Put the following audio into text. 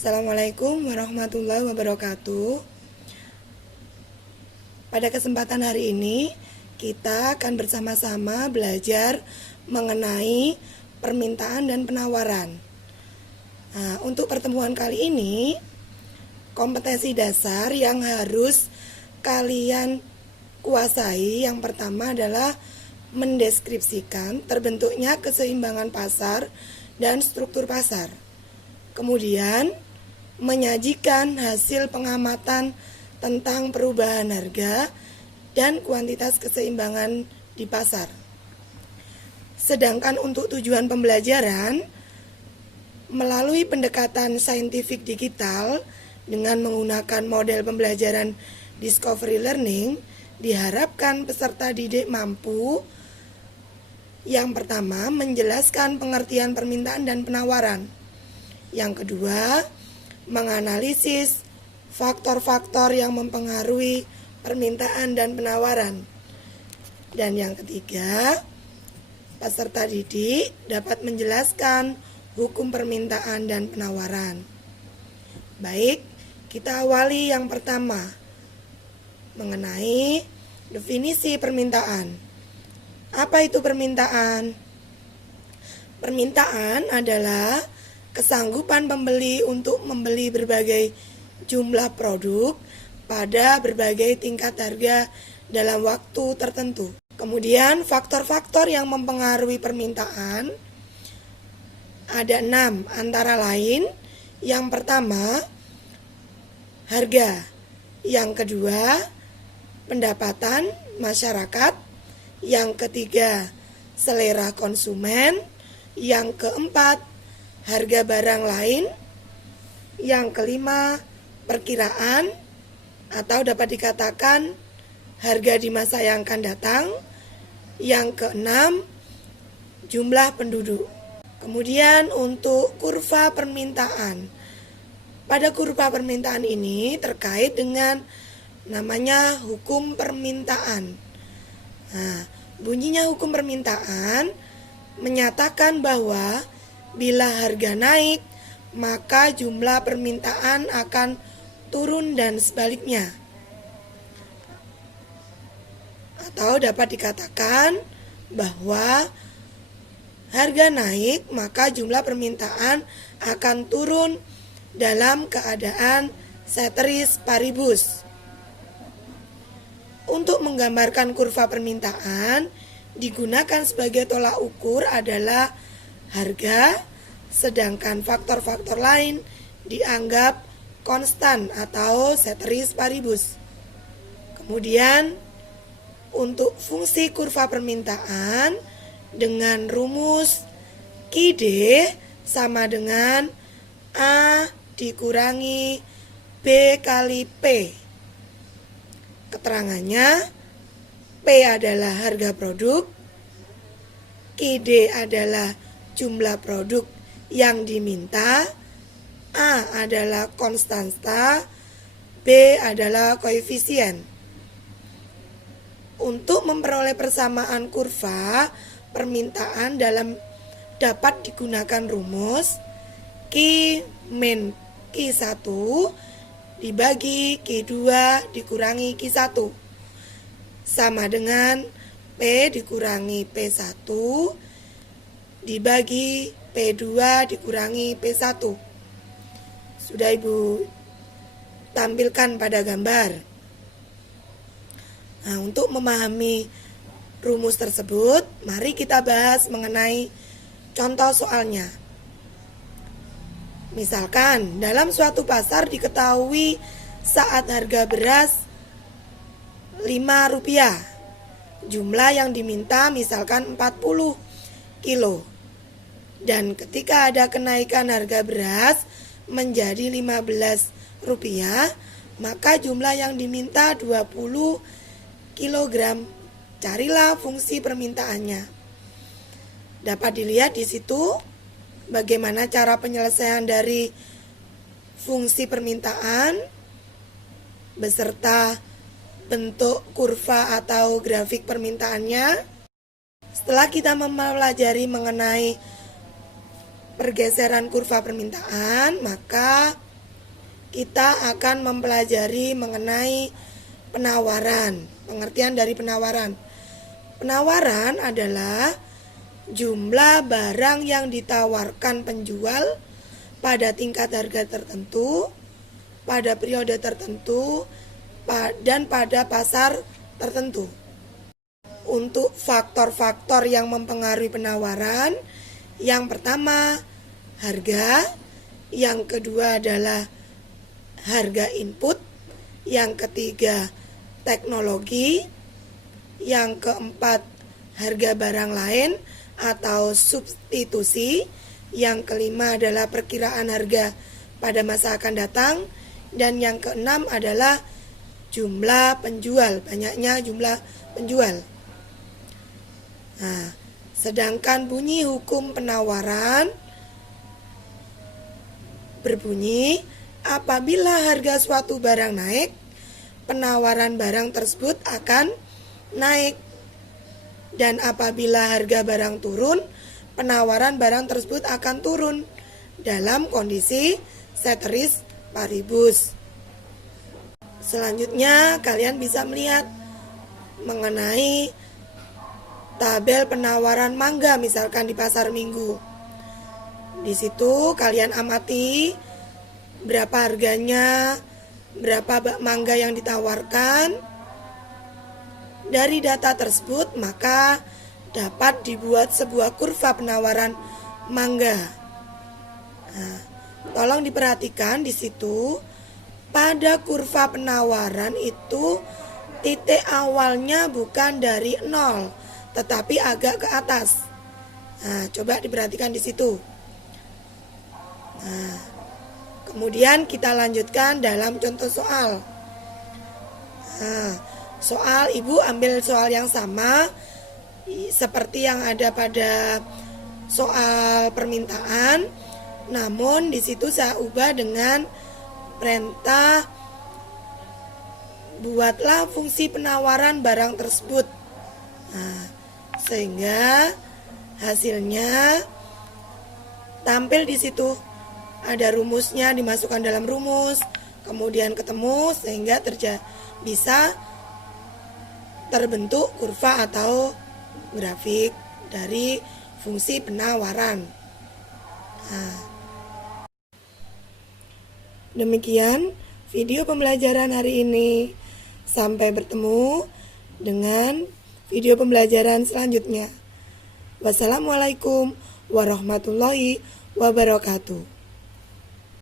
Assalamualaikum warahmatullahi wabarakatuh. Pada kesempatan hari ini, kita akan bersama-sama belajar mengenai permintaan dan penawaran. Nah, untuk pertemuan kali ini, kompetensi dasar yang harus kalian kuasai yang pertama adalah mendeskripsikan terbentuknya keseimbangan pasar dan struktur pasar. Kemudian, menyajikan hasil pengamatan tentang perubahan harga dan kuantitas keseimbangan di pasar. Sedangkan untuk tujuan pembelajaran, melalui pendekatan saintifik digital dengan menggunakan model pembelajaran discovery learning, diharapkan peserta didik mampu yang pertama menjelaskan pengertian permintaan dan penawaran. Yang kedua, menganalisis faktor-faktor yang mempengaruhi permintaan dan penawaran. Dan yang ketiga, peserta didik dapat menjelaskan hukum permintaan dan penawaran. Baik, kita awali yang pertama, mengenai definisi permintaan. Apa itu permintaan? Permintaan adalah kesanggupan pembeli untuk membeli berbagai jumlah produk pada berbagai tingkat harga dalam waktu tertentu. Kemudian faktor-faktor yang mempengaruhi permintaan ada 6, antara lain yang pertama harga, yang kedua pendapatan masyarakat, yang ketiga selera konsumen, yang keempat harga barang lain, yang kelima perkiraan atau dapat dikatakan harga di masa yang akan datang, yang keenam jumlah penduduk. Kemudian untuk kurva permintaan, pada kurva permintaan ini terkait dengan namanya hukum permintaan. Nah, bunyinya hukum permintaan menyatakan bahwa bila harga naik, maka jumlah permintaan akan turun dan sebaliknya. Atau dapat dikatakan bahwa harga naik, maka jumlah permintaan akan turun dalam keadaan ceteris paribus. Untuk menggambarkan kurva permintaan, digunakan sebagai tolak ukur adalah harga, sedangkan faktor-faktor lain dianggap konstan atau ceteris paribus. Kemudian untuk fungsi kurva permintaan dengan rumus QD sama dengan A dikurangi B kali P. Keterangannya, P adalah harga produk, QD adalah jumlah produk yang diminta, A adalah konstanta, B adalah koefisien. Untuk memperoleh persamaan kurva permintaan dapat digunakan rumus Q min Q1 dibagi Q2 dikurangi Q1 sama dengan P dikurangi P1 dibagi P2 dikurangi P1. Sudah Ibu tampilkan pada gambar. Nah, untuk memahami rumus tersebut, mari kita bahas mengenai contoh soalnya. Misalkan, dalam suatu pasar diketahui saat harga beras Rp5, jumlah yang diminta misalkan 40 kilo. Dan ketika ada kenaikan harga beras menjadi Rp15, maka jumlah yang diminta 20 kilogram. Carilah fungsi permintaannya. Dapat dilihat di situ bagaimana cara penyelesaian dari fungsi permintaan beserta bentuk kurva atau grafik permintaannya. Setelah kita mempelajari mengenai pergeseran kurva permintaan, maka kita akan mempelajari mengenai penawaran. Pengertian dari penawaran. Penawaran adalah jumlah barang yang ditawarkan penjual pada tingkat harga tertentu, pada periode tertentu, dan pada pasar tertentu. Untuk faktor-faktor yang mempengaruhi penawaran, yang pertama harga, yang kedua adalah harga input, yang ketiga teknologi, yang keempat harga barang lain atau substitusi, yang kelima adalah perkiraan harga pada masa akan datang, dan yang keenam adalah jumlah penjual, banyaknya jumlah penjual. Nah, sedangkan bunyi hukum penawaran berbunyi, apabila harga suatu barang naik, penawaran barang tersebut akan naik. Dan apabila harga barang turun, penawaran barang tersebut akan turun dalam kondisi ceteris paribus. Selanjutnya, kalian bisa melihat mengenai tabel penawaran mangga misalkan di pasar minggu. Di situ kalian amati berapa harganya, berapa mangga yang ditawarkan. Dari data tersebut maka dapat dibuat sebuah kurva penawaran mangga. Nah, tolong diperhatikan di situ pada kurva penawaran itu titik awalnya bukan dari 0 tetapi agak ke atas. Nah, coba diperhatikan di situ. Nah, kemudian kita lanjutkan dalam contoh soal. Nah, soal ibu ambil soal yang sama seperti yang ada pada soal permintaan, namun di situ saya ubah dengan perintah buatlah fungsi penawaran barang tersebut. Nah, sehingga hasilnya tampil di situ. Ada rumusnya dimasukkan dalam rumus, kemudian ketemu sehingga bisa terbentuk kurva atau grafik dari fungsi penawaran. Nah, demikian video pembelajaran hari ini. Sampai bertemu dengan video pembelajaran selanjutnya. Wassalamualaikum warahmatullahi wabarakatuh.